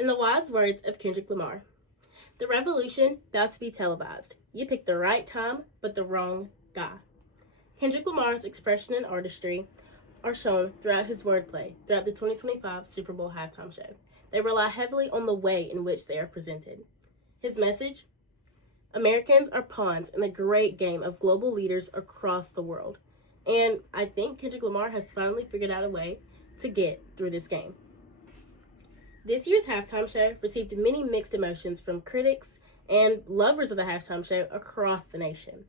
In the wise words of Kendrick Lamar, the revolution about to be televised. You picked the right time, but the wrong guy. Kendrick Lamar's expression and artistry are shown throughout his wordplay throughout the 2025 Super Bowl halftime show. They rely heavily on the way in which they are presented. His message: Americans are pawns in the great game of global leaders across the world. And I think Kendrick Lamar has finally figured out a way to get through this game. This year's halftime show received many mixed emotions from critics and lovers of the halftime show across the nation.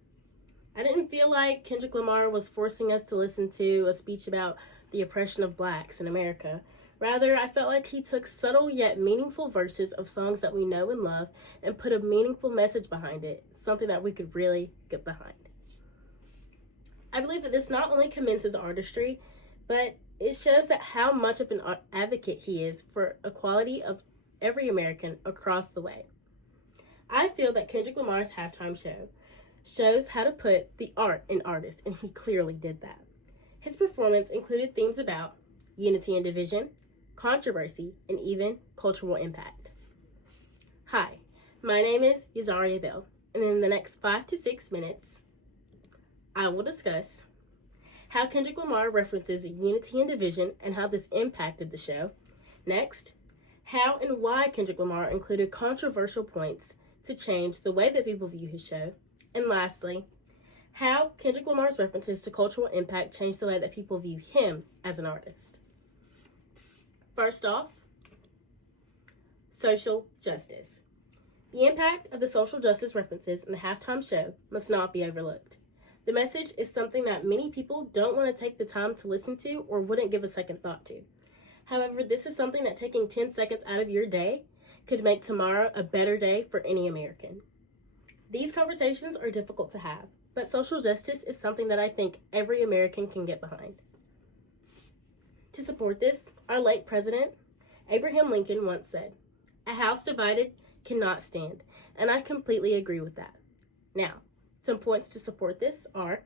I didn't feel like Kendrick Lamar was forcing us to listen to a speech about the oppression of blacks in America. Rather, I felt like he took subtle yet meaningful verses of songs that we know and love and put a meaningful message behind it, something that we could really get behind. I believe that this not only commends his artistry, but it shows that how much of an advocate he is for equality of every American across the way. I feel that Kendrick Lamar's halftime show shows how to put the art in artists, and he clearly did that. His performance included themes about unity and division, controversy, and even cultural impact. Hi, my name is Yazaria Bell, and in the next 5 to 6 minutes, I will discuss how Kendrick Lamar references unity and division and how this impacted the show. Next, how and why Kendrick Lamar included controversial points to change the way that people view his show. And lastly, how Kendrick Lamar's references to cultural impact changed the way that people view him as an artist. First off, social justice. The impact of the social justice references in the halftime show must not be overlooked. The message is something that many people don't want to take the time to listen to or wouldn't give a second thought to. However, this is something that taking 10 seconds out of your day could make tomorrow a better day for any American. These conversations are difficult to have, but social justice is something that I think every American can get behind. To support this, our late president, Abraham Lincoln, once said, "A house divided cannot stand," and I completely agree with that. Now, some points to support this are: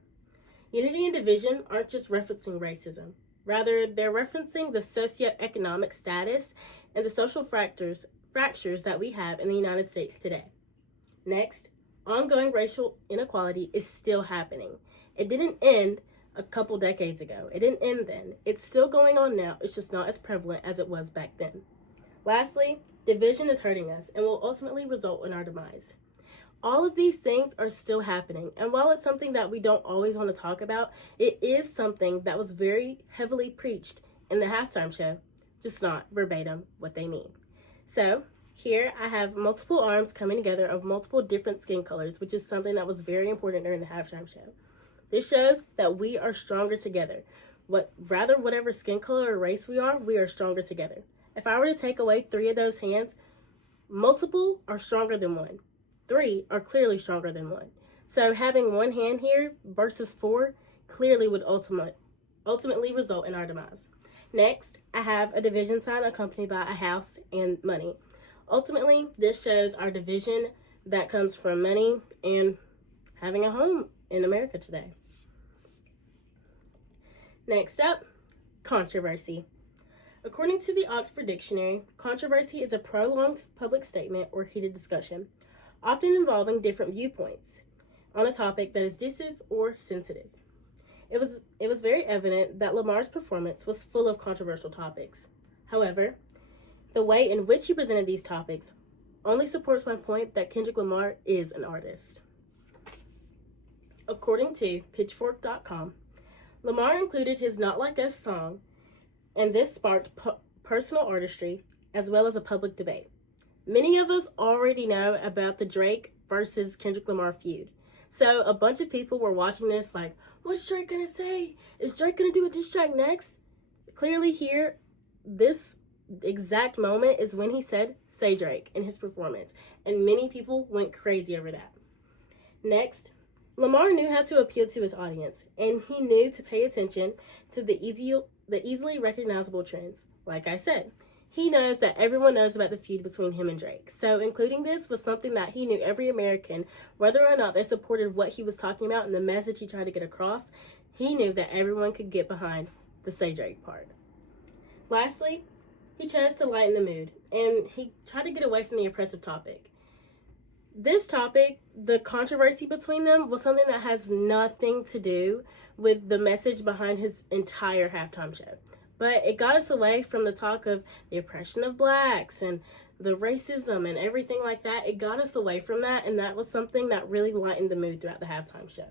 unity and division aren't just referencing racism. Rather, they're referencing the socioeconomic status and the social fractures that we have in the United States today. Next, ongoing racial inequality is still happening. It didn't end a couple decades ago. It didn't end then. It's still going on now. It's just not as prevalent as it was back then. Lastly, division is hurting us and will ultimately result in our demise. All of these things are still happening, and while it's something that we don't always want to talk about, it is something that was very heavily preached in the halftime show, just not verbatim what they mean. So here I have multiple arms coming together of multiple different skin colors, which is something that was very important during the halftime show. This shows that we are stronger together. Whatever skin color or race we are stronger together. If I were to take away 3 of those hands, multiple are stronger than 1. 3 are clearly stronger than 1. So having 1 hand here versus 4 clearly would ultimately result in our demise. Next, I have a division sign accompanied by a house and money. Ultimately, this shows our division that comes from money and having a home in America today. Next up, controversy. According to the Oxford Dictionary, controversy is a prolonged public statement or heated discussion, often involving different viewpoints on a topic that is divisive or sensitive. It was very evident that Lamar's performance was full of controversial topics. However, the way in which he presented these topics only supports my point that Kendrick Lamar is an artist. According to Pitchfork.com, Lamar included his Not Like Us song, and this sparked personal artistry as well as a public debate. Many of us already know about the Drake versus Kendrick Lamar feud. So a bunch of people were watching this like, what's Drake gonna say? Is Drake gonna do a diss track next? Clearly here, this exact moment is when he said, "Say Drake" in his performance. And many people went crazy over that. Next, Lamar knew how to appeal to his audience, and he knew to pay attention to the easily recognizable trends. Like I said, he knows that everyone knows about the feud between him and Drake. So including this was something that he knew every American, whether or not they supported what he was talking about and the message he tried to get across, he knew that everyone could get behind the "Say Drake" part. Lastly, he chose to lighten the mood, and he tried to get away from the oppressive topic. This topic, the controversy between them, was something that has nothing to do with the message behind his entire halftime show. But it got us away from the talk of the oppression of blacks and the racism and everything like that. It got us away from that, and that was something that really lightened the mood throughout the halftime show.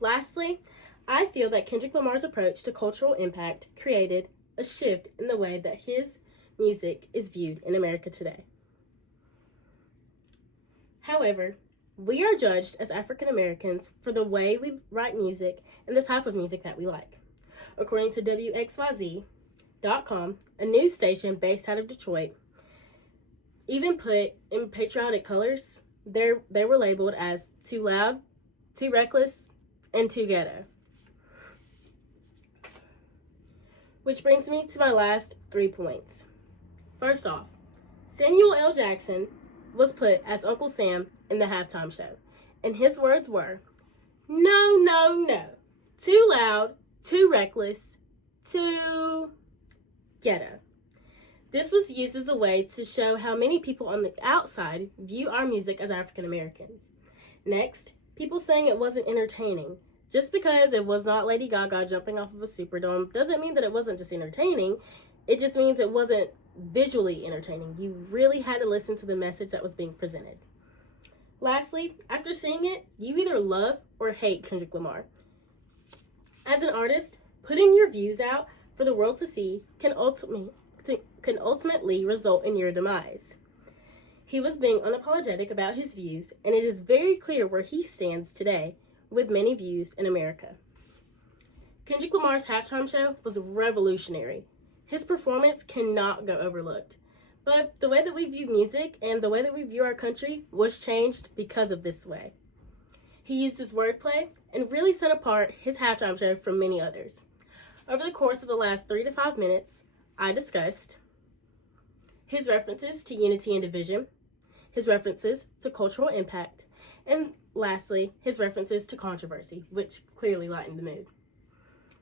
Lastly, I feel that Kendrick Lamar's approach to cultural impact created a shift in the way that his music is viewed in America today. However, we are judged as African Americans for the way we write music and the type of music that we like. According to WXYZ.com, a news station based out of Detroit, even put in patriotic colors, they were labeled as too loud, too reckless, and too ghetto. Which brings me to my last 3 points. First off, Samuel L. Jackson was put as Uncle Sam in the halftime show, and his words were, "No, no, no. Too loud, too reckless, too ghetto." This was used as a way to show how many people on the outside view our music as African Americans. Next, people saying it wasn't entertaining. Just because it was not Lady Gaga jumping off of a Superdome doesn't mean that it wasn't just entertaining. It just means it wasn't visually entertaining. You really had to listen to the message that was being presented. Lastly, after seeing it, you either love or hate Kendrick Lamar. As an artist, putting your views out for the world to see can ultimately result in your demise. He was being unapologetic about his views, and it is very clear where he stands today with many views in America. Kendrick Lamar's halftime show was revolutionary. His performance cannot go overlooked. But the way that we view music and the way that we view our country was changed because of this way. He used his wordplay and really set apart his halftime show from many others. Over the course of the last 3 to 5 minutes, I discussed his references to unity and division, his references to cultural impact, and lastly, his references to controversy, which clearly lightened the mood.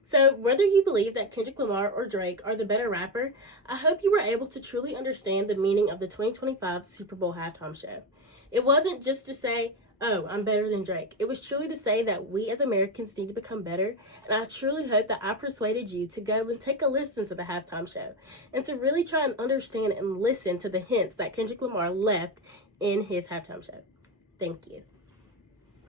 So, whether you believe that Kendrick Lamar or Drake are the better rapper, I hope you were able to truly understand the meaning of the 2025 Super Bowl halftime show. It wasn't just to say, "Oh, I'm better than Drake." It was truly to say that we as Americans need to become better, and I truly hope that I persuaded you to go and take a listen to the halftime show, and to really try and understand and listen to the hints that Kendrick Lamar left in his halftime show. Thank you.